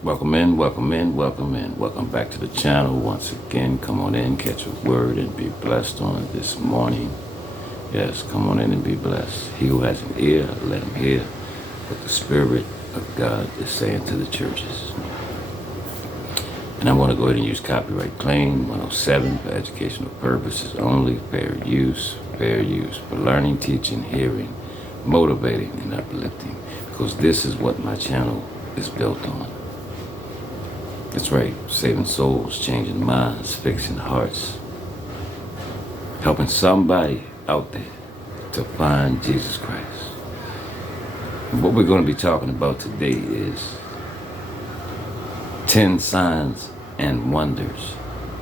Welcome in, welcome in, welcome in. Welcome back to the channel once again. Come on in, catch a word, and be blessed on this morning. Yes, come on in and be blessed. He who has an ear, let him hear what the Spirit of God is saying to the churches. And I want to go ahead and use copyright claim 107 for educational purposes only. Fair use for learning, teaching, hearing, motivating, and uplifting. Because this is what my channel is built on. That's right, saving souls, changing minds, fixing hearts, helping somebody out there to find Jesus Christ. And what we're going to be talking about today is 10 signs and wonders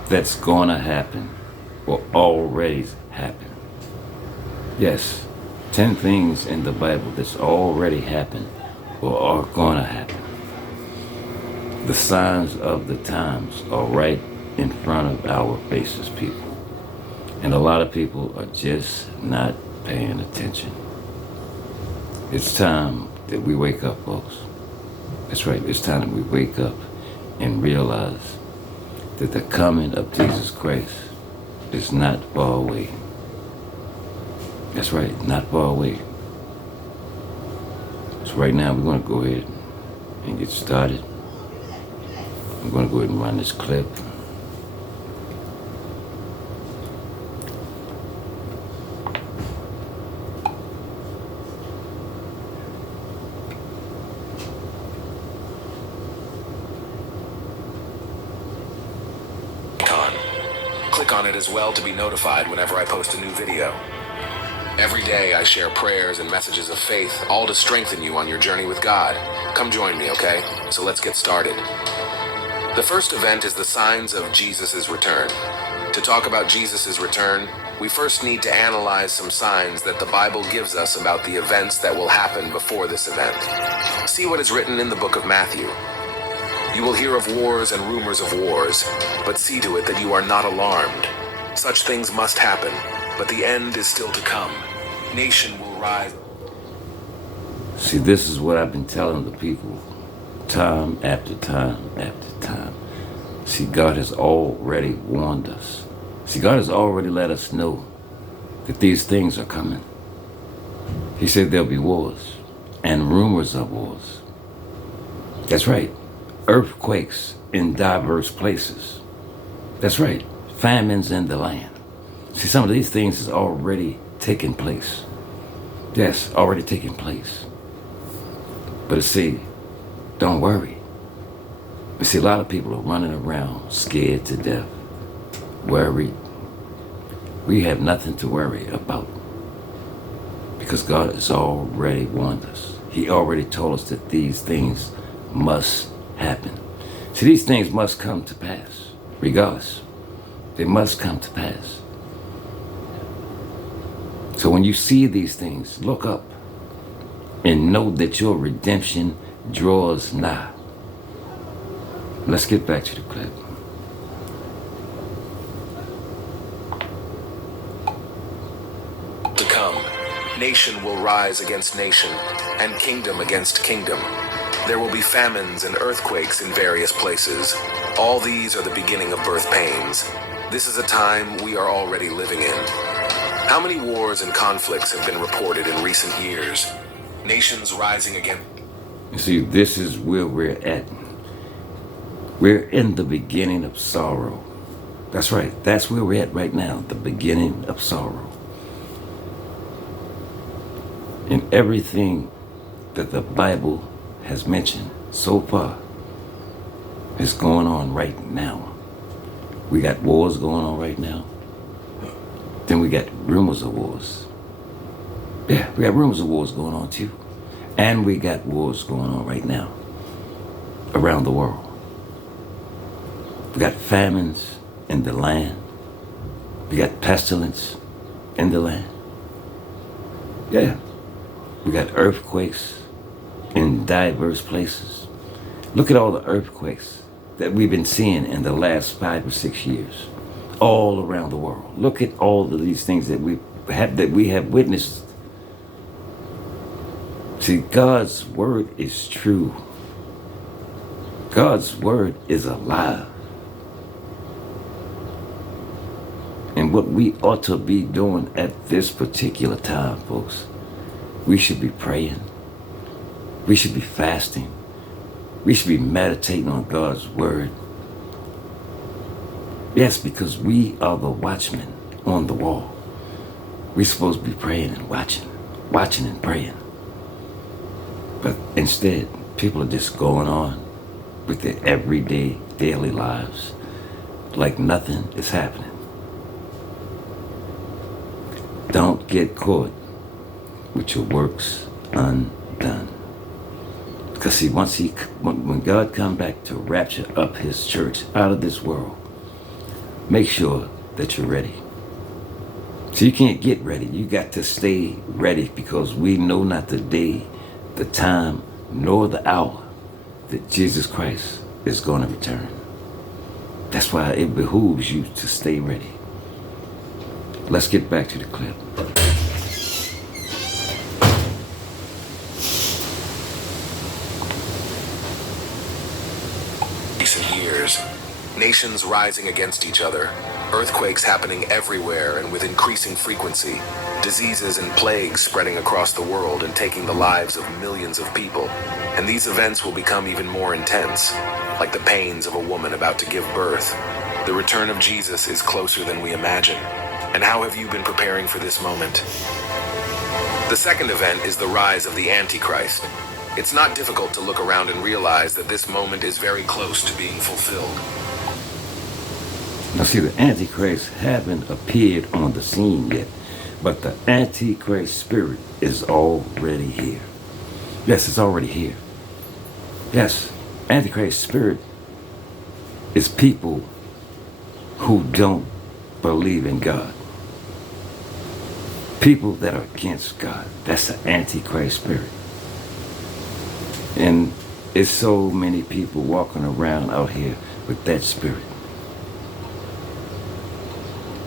that's going to happen or already happened. Yes, 10 things in the Bible that's already happened or are going to happen. The signs of the times are right in front of our faces, people. And a lot of people are just not paying attention. It's time that we wake up, folks. That's right, it's time that we wake up and realize that the coming of Jesus Christ is not far away. That's right, not far away. So right now we're going to go ahead and get started. I'm going to go ahead and run this clip. Click on it as well to be notified whenever I post a new video. Every day I share prayers and messages of faith, all to strengthen you on your journey with God. Come join me, okay? So let's get started. The first event is the signs of Jesus' return. To talk about Jesus' return, we first need to analyze some signs that the Bible gives us about the events that will happen before this event. See what is written in the book of Matthew. You will hear of wars and rumors of wars, but see to it that you are not alarmed. Such things must happen, but the end is still to come. Nation will rise. See, this is what I've been telling the people time after time after time. See, God has already warned us. See, God has already let us know that these things are coming. He said there'll be wars and rumors of wars. That's right. Earthquakes in diverse places. That's right. Famines in the land. See, some of these things is already taking place. Yes, already taking place. But see, don't worry. But see, a lot of people are running around scared to death, worried. We have nothing to worry about because God has already warned us. He already told us that these things must happen. See, these things must come to pass, regardless. They must come to pass. So when you see these things, look up and know that your redemption draws nigh. Let's get back to the clip. To come, nation will rise against nation, and kingdom against kingdom. There will be famines and earthquakes in various places. All these are the beginning of birth pains. This is a time we are already living in. How many wars and conflicts have been reported in recent years? Nations rising again. You see, this is where we're at. We're in the beginning of sorrow. That's right. That's where we're at right now, the beginning of sorrow. And everything that the Bible has mentioned so far is going on right now. We got wars going on right now. Then we got rumors of wars. Yeah, we got rumors of wars going on too. And we got wars going on right now around the world. We got famines in the land. We got pestilence in the land. Yeah, we got earthquakes in diverse places. Look at all the earthquakes that we've been seeing in the last 5 or 6 years, all around the world. Look at all of these things that we have witnessed. See, God's word is true. God's word is alive. And what we ought to be doing at this particular time, folks, we should be praying. We should be fasting. We should be meditating on God's word. Yes, because we are the watchmen on the wall. We're supposed to be praying and watching and praying. But instead, people are just going on with their everyday, daily lives like nothing is happening. Don't get caught with your works undone. Because see, when God come back to rapture up his church out of this world, make sure that you're ready. So you can't get ready. You got to stay ready, because we know not the day, the time, nor the hour that Jesus Christ is going to return. That's why it behooves you to stay ready. Let's get back to the clip. Recent years, nations rising against each other, earthquakes happening everywhere and with increasing frequency, diseases and plagues spreading across the world and taking the lives of millions of people. And these events will become even more intense, like the pains of a woman about to give birth. The return of Jesus is closer than we imagine. And how have you been preparing for this moment? The second event is the rise of the Antichrist. It's not difficult to look around and realize that this moment is very close to being fulfilled. Now see, the Antichrist haven't appeared on the scene yet, but the Antichrist spirit is already here. Yes, it's already here. Yes, Antichrist spirit is people who don't believe in God. People that are against God. That's the Antichrist spirit. And it's so many people walking around out here with that spirit.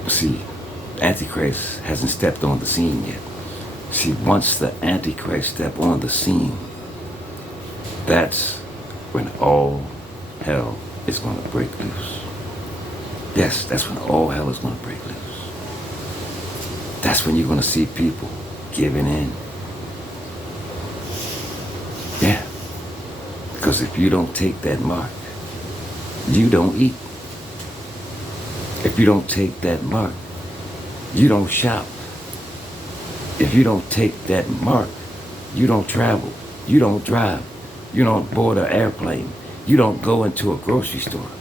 See, Antichrist hasn't stepped on the scene yet. See, once the Antichrist step on the scene, that's when all hell is going to break loose. Yes, that's when all hell is going to break loose. That's when you're going to see people giving in. Yeah. Because if you don't take that mark, you don't eat. If you don't take that mark, you don't shop. If you don't take that mark, you don't travel. You don't drive. You don't board an airplane. You don't go into a grocery store.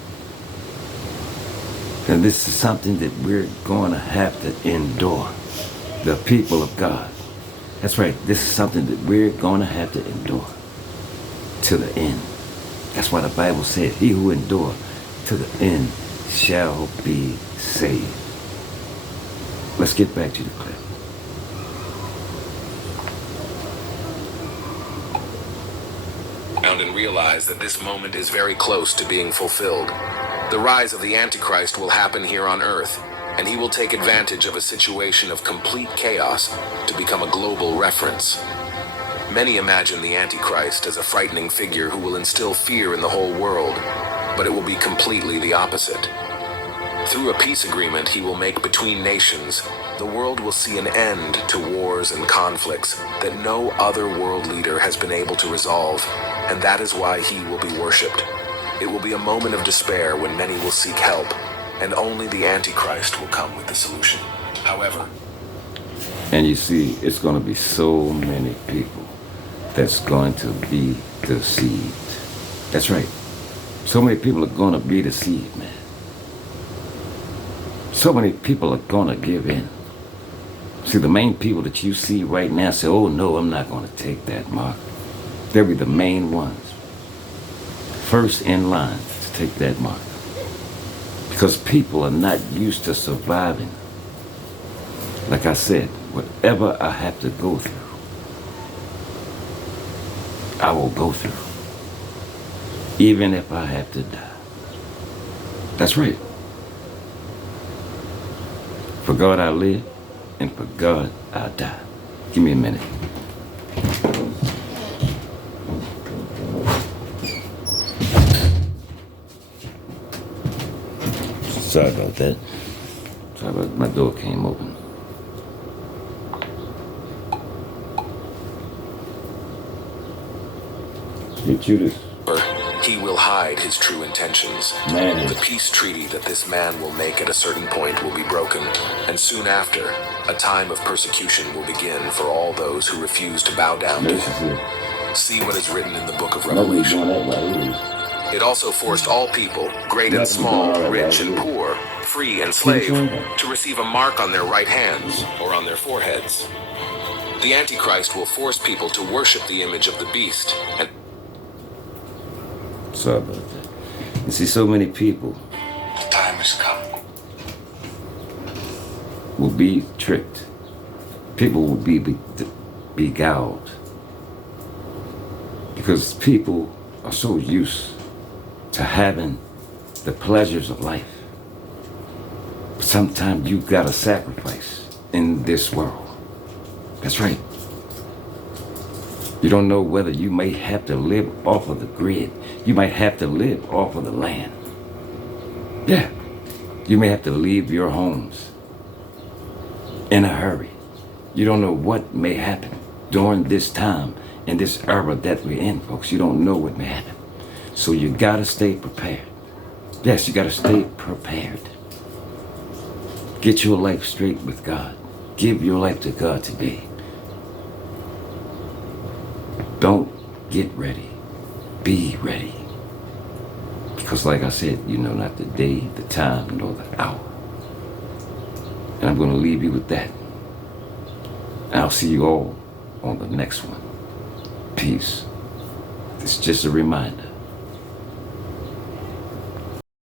And this is something that we're going to have to endure. The people of God. That's right. This is something that we're going to have to endure to the end. That's why the Bible said, he who endure to the end shall be saved. Let's get back to the clip. And realize that this moment is very close to being fulfilled. The rise of the Antichrist will happen here on Earth, and he will take advantage of a situation of complete chaos to become a global reference. Many imagine the Antichrist as a frightening figure who will instill fear in the whole world, but it will be completely the opposite. Through a peace agreement he will make between nations, the world will see an end to wars and conflicts that no other world leader has been able to resolve, and that is why he will be worshipped. It will be a moment of despair when many will seek help, and only the Antichrist will come with the solution. However, and you see, it's going to be so many people that's going to be deceived. That's right. So many people are going to be deceived, man. So many people are going to give in. See, the main people that you see right now say, oh no, I'm not going to take that mark. They'll be the main ones. First in line to take that mark. Because people are not used to surviving. Like I said, whatever I have to go through, I will go through. Even if I have to die. That's right. For God I live, and for God I die. Give me a minute. Sorry about that. Sorry about my door came open. Hey, Judas. He will hide his true intentions. Man. The peace treaty that this man will make at a certain point will be broken, and soon after, a time of persecution will begin for all those who refuse to bow down to him. See what is written in the book of Revelation. It also forced all people, great and small, rich and poor, free and slave, to receive a mark on their right hands or on their foreheads. The Antichrist will force people to worship the image of the beast and sorry about that. You see, so many people the time has come. Will be tricked. People will be beguiled. Because people are so used to having the pleasures of life. Sometimes you gotta sacrifice in this world. That's right. You don't know whether you may have to live off of the grid. You might have to live off of the land. Yeah. You may have to leave your homes in a hurry. You don't know what may happen during this time in this era that we're in, folks. You don't know what may happen. So you gotta stay prepared. Yes, you gotta stay prepared. Get your life straight with God. Give your life to God today. Don't get ready. Be ready. Because like I said, you know not the day, the time, nor the hour. And I'm going to leave you with that. And I'll see you all on the next one. Peace. It's just a reminder.